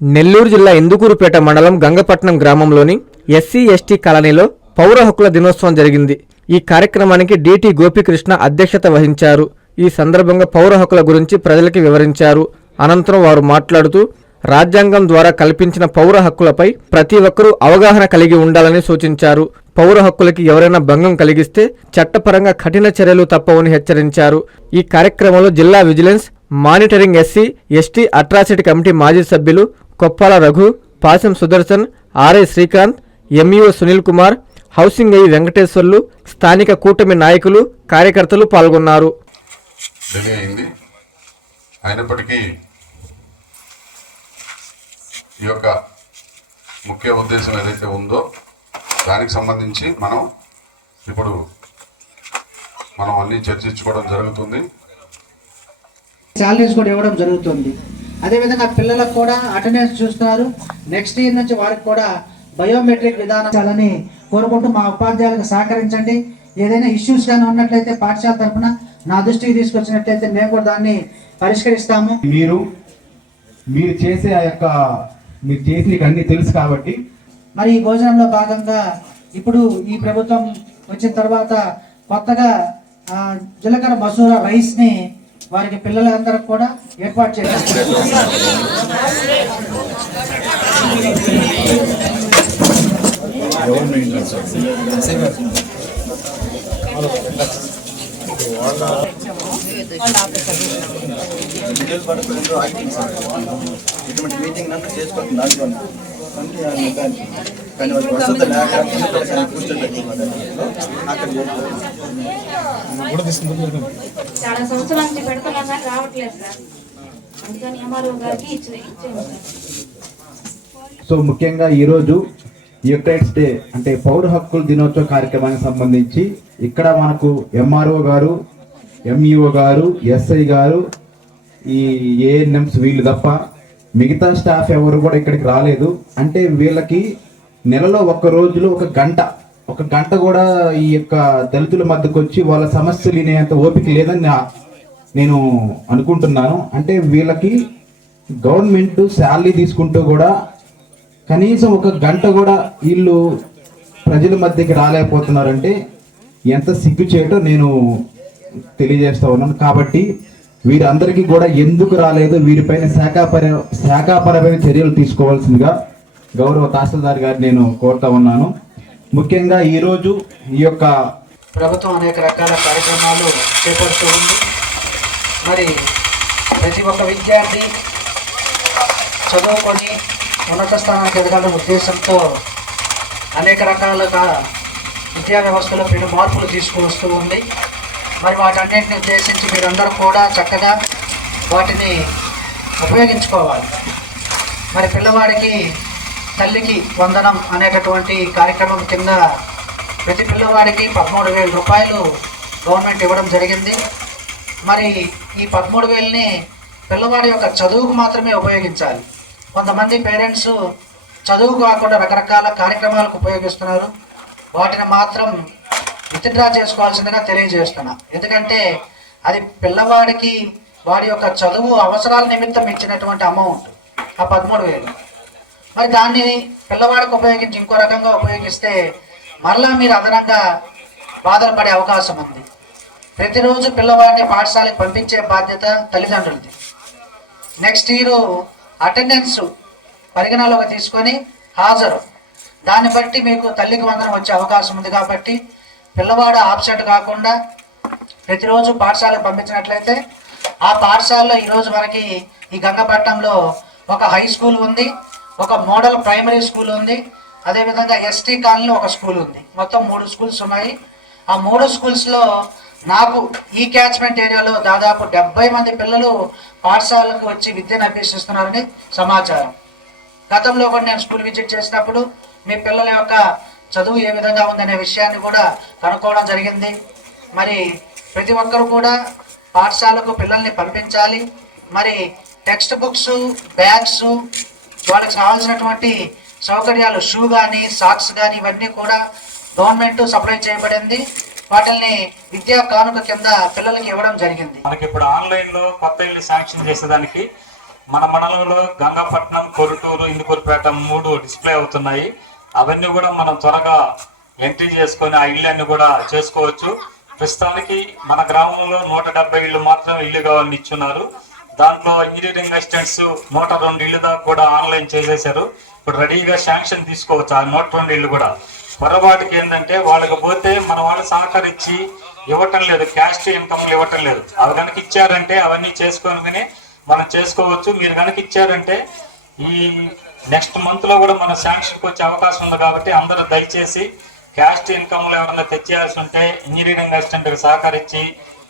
నెల్లూరు జిల్లా ఇందుకూరుపేట మండలం గంగపట్నం గ్రామంలోని ఎస్సీ ఎస్టీ కాలనీలో పౌర హక్కుల దినోత్సవం జరిగింది. ఈ కార్యక్రమానికి డిటి గోపికృష్ణ అధ్యక్షత వహించారు. ఈ సందర్భంగా పౌర హక్కుల గురించి ప్రజలకి వివరించారు. అనంతరం వారు మాట్లాడుతూ రాజ్యాంగం ద్వారా కల్పించిన పౌర హక్కులపై ప్రతి ఒక్కరూ అవగాహన కలిగి ఉండాలని సూచించారు. పౌర హక్కులకి ఎవరైనా భంగం కలిగిస్తే చట్టపరంగా కఠిన చర్యలు తప్పవని హెచ్చరించారు. ఈ కార్యక్రమంలో జిల్లా vigilance monitoring SC ST atrocity committee మాజీ సభ్యులు Koppala Raghu Pasam Sudarshan RI Srikanth MEO Sunil Kumar housing I Venkateswarlu స్థానిక కూటమి నాయకులు కార్యకర్తలు పాల్గొన్నారు. అయినప్పటికీ ఈ యొక్క ముఖ్య ఉద్దేశం ఏదైతే ఉందో దానికి సంబంధించి మనం ఇప్పుడు మనం అన్ని చర్చించుకోవడం జరుగుతుంది. శాలరీస్ కూడా ఇవ్వడం జరుగుతుంది. అదేవిధంగా పిల్లలకు కూడా అటెండెన్స్ చూస్తున్నారు. నెక్స్ట్ ఇయర్ నుంచి వారికి కూడా బయోమెట్రిక్ విధానం చాలని కోరుకుంటూ మా ఉపాధ్యాయులకు సహకరించండి. ఏదైనా ఇష్యూస్ కానీ ఉన్నట్లయితే పాఠశాల తరఫున నా దృష్టికి తీసుకొచ్చినట్లయితే మేము కూడా దాన్ని పరిష్కరిస్తాము. మీరు మీరు చేసే ఆ యొక్క మీరు చేసి అన్ని తెలుసు కాబట్టి మరి ఈ భోజనంలో భాగంగా ఇప్పుడు ఈ ప్రభుత్వం వచ్చిన తర్వాత కొత్తగా జీలకర్ర మసూర రైస్ని వారికి పిల్లలందరికి కూడా ఏర్పాటు చేశారు. ఇటువంటి మీటింగ్ నన్ను చేసుకోవాలి దాంట్లో అంటే కానీ వాళ్ళకి వసతి లేక ఇక్కడ కానీ కూర్చోబెట్టుకున్నారు అక్కడ చేసుకోవాలి. చాలా సంవత్సరాల నుంచి పెడుతున్నాం కానీ రావట్లేదు సార్. అందుకని ఎంఆర్ఓ గారికి ఇచ్చే ఇచ్చేయండి. సార్ సో ముఖ్యంగా ఈరోజు యుక్రైట్స్ డే అంటే పౌర హక్కుల దినోత్సవ కార్యక్రమానికి సంబంధించి ఇక్కడ మనకు ఎంఆర్ఓ గారు ఎంఈఓ గారు ఎస్ఐ గారు ఈ ఏఎన్ఎంస్ వీళ్ళు తప్ప మిగతా స్టాఫ్ ఎవరు కూడా ఇక్కడికి రాలేదు. అంటే వీళ్ళకి నెలలో ఒక్క రోజులో ఒక గంట. ఒక గంట కూడా ఈ యొక్క దళితుల మధ్యకు వచ్చి వాళ్ళ సమస్యలు వినేంత ఓపిక లేదని నేను అనుకుంటున్నాను. అంటే వీళ్ళకి గవర్నమెంట్ శాలరీ తీసుకుంటూ కూడా కనీసం ఒక గంట కూడా వీళ్ళు ప్రజల మధ్యకి రాలేకపోతున్నారంటే ఎంత సిగ్గు చేయటో నేను తెలియజేస్తా ఉన్నాను. కాబట్టి వీరందరికీ కూడా ఎందుకు రాలేదు? వీరిపైన శాఖాపర శాఖాపరమైన చర్యలు తీసుకోవాల్సిందిగా గౌరవ తహసీల్దార్ గారు నేను కోరుతా ఉన్నాను. ముఖ్యంగా ఈరోజు ఈ యొక్క ప్రభుత్వం అనేక రకాల కార్యక్రమాలు చేపడుతూ ఉంది. మరి ప్రతి ఒక్క విద్యార్థి చదువుకొని ఉన్నత స్థానానికి ఎదగాలనే ఉద్దేశంతో అనేక రకాలుగా విద్యా వ్యవస్థలో మీరు మార్పులు తీసుకువస్తూ ఉంది. మరి వాటన్నిటిని ఉద్దేశించి మీరందరూ కూడా చక్కగా వాటిని ఉపయోగించుకోవాలి. మరి పిల్లవాడికి తల్లికి వందనం అనేటటువంటి కార్యక్రమం కింద ప్రతి పిల్లవాడికి పదమూడు వేల రూపాయలు గవర్నమెంట్ ఇవ్వడం జరిగింది. మరి ఈ పదమూడు వేలని పిల్లవాడి యొక్క చదువుకు మాత్రమే ఉపయోగించాలి. కొంతమంది పేరెంట్స్ చదువు కాకుండా రకరకాల కార్యక్రమాలకు ఉపయోగిస్తున్నారు. వాటిని మాత్రం విత్డ్రా చేసుకోవాల్సిందిగా తెలియజేస్తున్నా. ఎందుకంటే అది పిల్లవాడికి వాడి యొక్క చదువు అవసరాల నిమిత్తం ఇచ్చినటువంటి అమౌంట్ ఆ పదమూడు వేలు. మరి దాన్ని పిల్లవాడికి ఉపయోగించి ఇంకో రకంగా ఉపయోగిస్తే మరలా మీరు అదనంగా బాధలు పడే అవకాశం ఉంది. ప్రతిరోజు పిల్లవాడిని పాఠశాలకు పంపించే బాధ్యత తల్లిదండ్రులది. నెక్స్ట్ ఇయర్ అటెండెన్స్ పరిగణలోకి తీసుకొని హాజరు. దాన్ని బట్టి మీకు తల్లికి వందనం వచ్చే అవకాశం ఉంది కాబట్టి పిల్లవాడు ఆప్సెట్ కాకుండా ప్రతిరోజు పాఠశాలకు పంపించినట్లయితే ఆ పాఠశాలలో ఈరోజు మనకి ఈ గంగపట్నంలో ఒక హై స్కూల్ ఉంది. ఒక మోడల్ ప్రైమరీ స్కూల్ ఉంది. అదేవిధంగా ఎస్టీ కాలనీ ఒక స్కూల్ ఉంది. మొత్తం మూడు స్కూల్స్ ఉన్నాయి. ఆ మూడు స్కూల్స్లో నాకు ఈ క్యాచ్మెంట్ ఏరియాలో దాదాపు డెబ్బై మంది పిల్లలు పాఠశాలకు వచ్చి విద్యను అభ్యసిస్తున్నారని సమాచారం. గతంలో కూడా నేను స్కూల్ విజిట్ చేసినప్పుడు మీ పిల్లల యొక్క చదువు ఏ విధంగా ఉందనే విషయాన్ని కూడా కనుక్కోవడం జరిగింది. మరి ప్రతి ఒక్కరు కూడా పాఠశాలకు పిల్లల్ని పంపించాలి. మరి టెక్స్ట్ బుక్స్ బ్యాగ్స్ వాళ్ళకి కావాల్సినటువంటి సౌకర్యాలు షూ కానీ సాక్స్ కానీ ఇవన్నీ కూడా గవర్నమెంట్ సప్లై చేయబడింది. వాటిని విద్యా కానుక కింద పిల్లలకి ఇవ్వడం జరిగింది. మనకి ఇప్పుడు ఆన్లైన్లో కొత్త ఇల్లు శాంక్షన్ చేసేదానికి మన మండలంలో గంగాపట్నం కొరుటూరు ఇందుకూరుపేట మూడు డిస్ప్లే అవుతున్నాయి. అవన్నీ కూడా మనం త్వరగా ఎంట్రీ చేసుకొని ఆ ఇళ్ళన్ని కూడా చేసుకోవచ్చు. ప్రస్తుతానికి మన గ్రామంలో నూట డెబ్బై ఇళ్ళు మాత్రం ఇల్లు కావాలని ఇచ్చున్నారు. దాంట్లో ఇంజనీరింగ్ అసిస్టెంట్స్ నూట రెండు ఇళ్ళు దాకా కూడా ఆన్లైన్ చేసేసారు ఇప్పుడు రెడీగా శాంక్షన్ తీసుకోవచ్చు ఆ నూట రెండు ఇళ్ళు కూడా. పొరపాటుకి ఏంటంటే వాళ్ళకి పోతే మన వాళ్ళు సహకరించి ఇవ్వటం లేదు క్యాష్ ఇన్కమ్లు ఇవ్వటం లేదు. అవి కనుక ఇచ్చారంటే అవన్నీ చేసుకొని మనం చేసుకోవచ్చు. మీరు కనుక ఇచ్చారంటే ఈ నెక్స్ట్ మంత్లో కూడా మన శాంక్షన్కి వచ్చే అవకాశం ఉంది కాబట్టి అందరూ దయచేసి క్యాస్ట్ ఇన్కమ్లు ఎవరైనా తెచ్చేయాల్సి ఉంటే ఇంజనీరింగ్ అసిస్టెంట్కి సహకరించి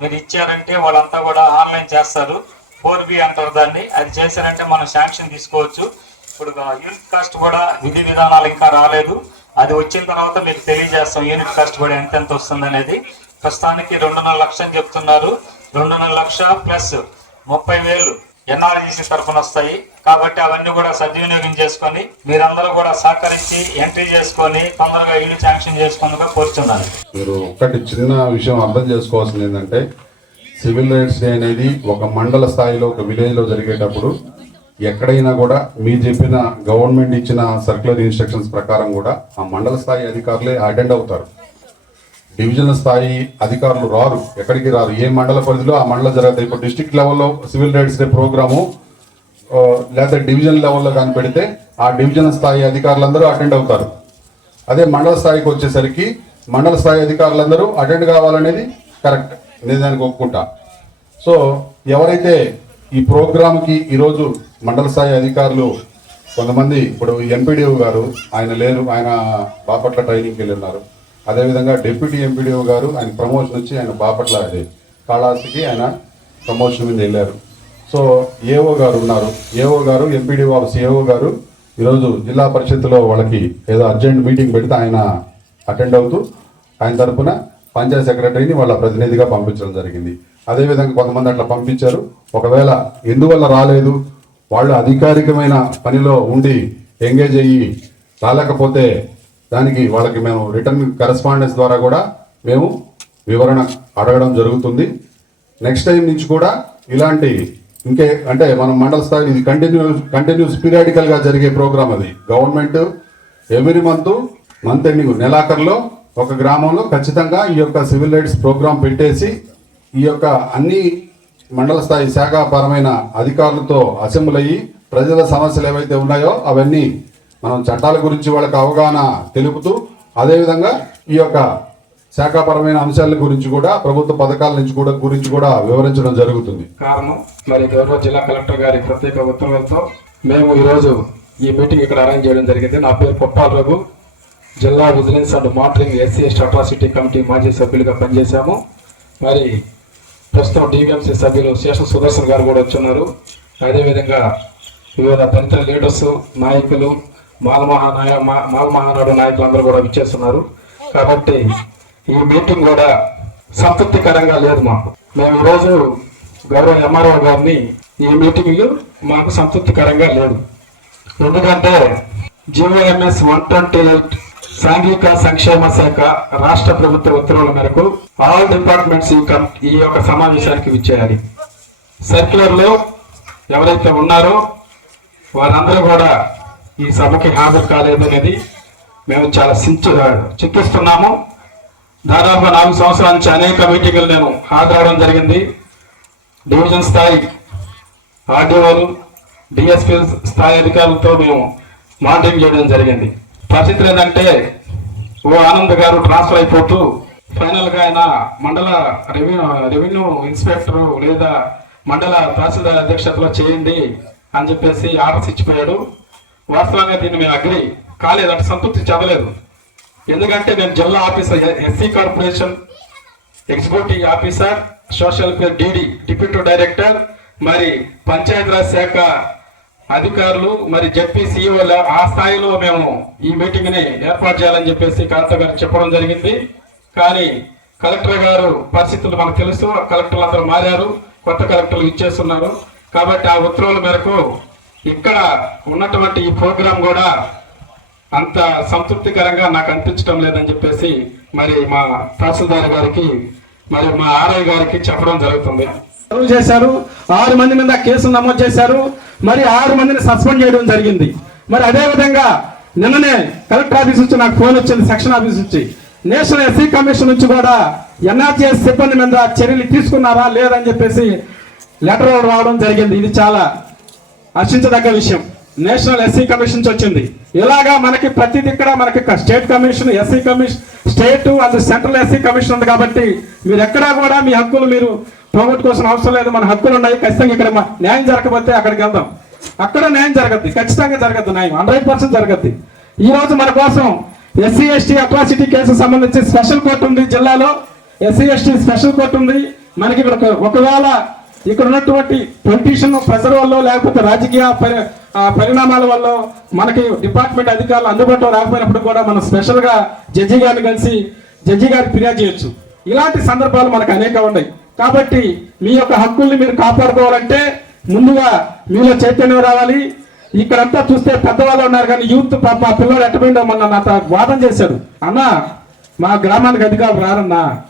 మీరు ఇచ్చారంటే వాళ్ళంతా కూడా ఆన్లైన్ చేస్తారు. ఫోర్ బి అంటారు దాన్ని. అది చేశారంటే మనం శాంక్షన్ తీసుకోవచ్చు. ఇప్పుడు యూనిట్ కాస్ట్ కూడా విధి విధానాలు ఇంకా రాలేదు. అది వచ్చిన తర్వాత మీకు తెలియజేస్తాం యూనిట్ కాస్ట్ కూడా ఎంత ఎంత వస్తుంది అనేది. ప్రస్తుతానికి రెండున్నర లక్షలు చెప్తున్నారు. రెండున్నర లక్ష ప్లస్ ముప్పై వేలు ఎన్ఆర్జీసీ తరఫున వస్తాయి. కాబట్టి అవన్నీ కూడా సద్వినియోగం చేసుకొని మీరందరూ కూడా సహకరించి ఎంట్రీ చేసుకొని తొందరగా ఇల్లు శాంక్షన్ చేసుకుందుగా కోరుతున్నారు మీరు ఒక్కటి చిన్న విషయం అర్థం చేసుకోవాల్సింది ఏంటంటే సివిల్ రైట్స్ డే అనేది ఒక మండల స్థాయిలో ఒక విలేజ్లో జరిగేటప్పుడు ఎక్కడైనా కూడా మీరు చెప్పిన గవర్నమెంట్ ఇచ్చిన సర్క్యులర్ ఇన్స్ట్రక్షన్స్ ప్రకారం కూడా ఆ మండల స్థాయి అధికారులే అటెండ్ అవుతారు. డివిజనల్ స్థాయి అధికారులు రారు. ఎక్కడికి రారు? ఏ మండల పరిధిలో? ఆ మండలం జరుగుతాయి. ఇప్పుడు డిస్టిక్ లెవెల్లో సివిల్ రైట్స్ డే ప్రోగ్రాము లేకపోతే డివిజన్ లెవెల్లో కానీ పెడితే ఆ డివిజన్ స్థాయి అధికారులందరూ అటెండ్ అవుతారు. అదే మండల స్థాయికి వచ్చేసరికి మండల స్థాయి అధికారులందరూ అటెండ్ కావాలనేది కరెక్ట్. నేను దానికి ఒప్పుకుంటా. సో ఎవరైతే ఈ ప్రోగ్రామ్కి ఈరోజు మండల స్థాయి అధికారులు కొంతమంది ఇప్పుడు ఎంపీడీఓ గారు ఆయన లేరు ఆయన బాపట్ల ట్రైనింగ్కి వెళ్ళి ఉన్నారు అదేవిధంగా డిప్యూటీ ఎంపీడీఓ గారు ఆయన ప్రమోషన్ వచ్చి ఆయన బాపట్ల అది కాళాసికి ఆయన ప్రమోషన్ మీద వెళ్ళారు. సో ఏఓ గారు ఉన్నారు. ఏఓ గారు ఎంపీడీఓ ఆఫీస్ ఏఓ గారు ఈరోజు జిల్లా పరిషత్తులో వాళ్ళకి ఏదో అర్జెంట్ మీటింగ్ పెడితే ఆయన అటెండ్ అవుతూ ఆయన తరపున పంచాయత్ సెక్రటరీని వాళ్ళ ప్రతినిధిగా పంపించడం జరిగింది. అదేవిధంగా కొంతమంది అట్లా పంపించారు. ఒకవేళ ఎందువల్ల రాలేదు? వాళ్ళు అధికారికమైన పనిలో ఉండి ఎంగేజ్ అయ్యి రాలేకపోతే దానికి వాళ్ళకి మేము రిటర్న్ కరెస్పాండెన్స్ ద్వారా కూడా మేము వివరణ అడగడం జరుగుతుంది. నెక్స్ట్ టైం నుంచి కూడా ఇలాంటి ఇంకే అంటే మనం మండల స్థాయి ఇది కంటిన్యూ కంటిన్యూస్ పీరియాడికల్గా జరిగే ప్రోగ్రామ్ అది. Government every month month ending నెలాఖరులో ఒక గ్రామంలో ఖచ్చితంగా ఈ యొక్క సివిల్ రైట్స్ ప్రోగ్రాం పెట్టేసి ఈ యొక్క అన్ని మండల స్థాయి శాఖాపరమైన అధికారులతో అసెంబ్లీ అయ్యి ప్రజల సమస్యలు ఏవైతే ఉన్నాయో అవన్నీ మనం చట్టాల గురించి వాళ్ళకి అవగాహన తెలుపుతూ అదేవిధంగా ఈ యొక్క శాఖాపరమైన అంశాల గురించి కూడా ప్రభుత్వ పథకాల నుంచి కూడా గురించి కూడా వివరించడం జరుగుతుంది. కారణం మరి గౌరవ జిల్లా కలెక్టర్ గారి ప్రత్యేక ఉత్తర్వులతో మేము ఈరోజు ఈ మీటింగ్ ఇక్కడ అరేంజ్ చేయడం జరిగింది. నా పేరు కొప్పాల రఘు జిల్లా vigilance and monitoring SC ST atrocity committee మాజీ సభ్యులుగా పనిచేశాము. మరి ప్రస్తుతం డివిఎంసీ సభ్యులు శేష సుదర్శన్ గారు కూడా వచ్చున్నారు. అదేవిధంగా వివిధ దళిత లీడర్స్ నాయకులు మాలమహానాయ మా- మాలమహానాడు నాయకులు అందరూ కూడా విచ్చేస్తున్నారు. కాబట్టి ఈ మీటింగ్ కూడా సంతృప్తికరంగా లేదు మాకు. మేము ఈరోజు గౌరవ ఎంఆర్ఓ గారిని ఈ మీటింగ్ మాకు సంతృప్తికరంగా లేదు. ఎందుకంటే జీవోఎంఎస్ వన్ ట్వంటీ ఎయిట్ సాంఘిక సంక్షేమ శాఖ రాష్ట్ర ప్రభుత్వ ఉత్తర్వుల మేరకు ఆల్ డిపార్ట్మెంట్స్ ఈ ఈ యొక్క సమావేశానికి విచ్చేయాలి. సర్క్యులర్లో ఎవరైతే ఉన్నారో వారందరూ కూడా ఈ సభకి హాజరు కాలేదనేది మేము చాలా సించు చింతిస్తున్నాము దాదాపు నాలుగు సంవత్సరాల నుంచి అనేక మీటింగులు నేను హాజరవడం జరిగింది. డివిజన్ స్థాయి ఆర్డీఓలు డిఎస్పీ స్థాయి అధికారులతో మేము మానిటరింగ్ చేయడం జరిగింది. పరిస్థితులు ఏంటంటే ఓ ఆనంద్ గారు ట్రాన్స్ఫర్ అయిపోతూ ఫైనల్గా ఆయన మండల రెవెన్యూ రెవెన్యూ ఇన్స్పెక్టర్ లేదా మండల తహసీల్దార్ అధ్యక్షతలో చేయండి అని చెప్పేసి ఆర్డర్స్ ఇచ్చిపోయాడు. వాస్తవంగా దీన్ని మేము అగ్రి కాలేదు అంటే సంతృప్తి చెందలేదు. ఎందుకంటే నేను జిల్లా officer SC corporation executive officer social welfare DD deputy director మరి పంచాయతీరాజ్ శాఖ అధికారులు మరి జడ్పీ సీఈఓల ఆ స్థాయిలో మేము ఈ మీటింగ్ని ఏర్పాటు చేయాలని చెప్పేసి కలెక్టర్ గారు చెప్పడం జరిగింది. కానీ కలెక్టర్ గారు పరిస్థితులు మనకు తెలుసు కలెక్టర్లు అందరూ మారారు కొత్త కలెక్టర్లు ఇచ్చేస్తున్నారు కాబట్టి ఆ ఉత్తర్వుల మేరకు ఇక్కడ ఉన్నటువంటి ఈ ప్రోగ్రాం కూడా అంత సంతృప్తికరంగా నాకు అనిపించడం లేదని చెప్పేసి మరి మా తహసీల్దార్ గారికి మరి మా ఆర్ఐ గారికి చెప్పడం జరుగుతుంది. చేశారు ఆరు మంది మీద కేసు నమోదు చేశారు మరి ఆరు మందిని సస్పెండ్ చేయడం జరిగింది. మరి అదే విధంగా నిన్ననే కలెక్టర్ ఆఫీస్ నుంచి నాకు ఫోన్ వచ్చింది సెక్షన్ ఆఫీస్ నుంచి. నేషనల్ ఎస్సీ కమిషన్ నుంచి కూడా ఎన్ఆర్జీఎస్ సిబ్బంది మీద చర్యలు తీసుకున్నారా లేదని చెప్పేసి లెటర్ రావడం జరిగింది. ఇది చాలా హర్షించదగ్గ విషయం. నేషనల్ ఎస్సీ కమిషన్ వచ్చింది. ఇలాగా మనకి ప్రతిది ఇక్కడ మనకి state commission SC commission state and central SC commission ఉంది కాబట్టి మీరు ఎక్కడా కూడా మీ హక్కులు మీరు పోగొట్టుకోవాల్సిన అవసరం లేదు. మన హక్కులు ఉన్నాయి. ఖచ్చితంగా ఇక్కడ న్యాయం జరగకపోతే అక్కడికి వెళ్దాం. అక్కడ న్యాయం జరగద్ది. ఖచ్చితంగా జరగద్దు న్యాయం. హండ్రెడ్ పర్సెంట్ జరగద్ది. ఈ రోజు మన కోసం ఎస్సీ ఎస్టీ అట్రాసిటీ కేసు సంబంధించి స్పెషల్ కోర్టు ఉంది జిల్లాలో. ఎస్సీ ఎస్టీ స్పెషల్ కోర్టు ఉంది. మనకి ఇక్కడ ఒకవేళ ఇక్కడ ఉన్నటువంటి పొలిటీషియన్ ప్రెషర్ వల్ల లేకపోతే రాజకీయ పరి- పరిణామాల వల్ల మనకి డిపార్ట్మెంట్ అధికారులు అందుబాటులో రాకపోయినప్పుడు కూడా మనం స్పెషల్గా జడ్జి గారిని కలిసి జడ్జి గారికి ఫిర్యాదు చేయొచ్చు. ఇలాంటి సందర్భాలు మనకు అనేక ఉన్నాయి. కాబట్టి మీ యొక్క హక్కుల్ని మీరు కాపాడుకోవాలంటే ముందుగా మీలో చైతన్యం రావాలి. ఇక్కడంతా చూస్తే పెద్దవాళ్ళు ఉన్నారు కానీ యూత్ పాప మా పిల్లలు ఎట్టపోయిందో మొన్న నాతో వాదన చేశాడు అన్న మా గ్రామానికి అధికారులు రారన్నా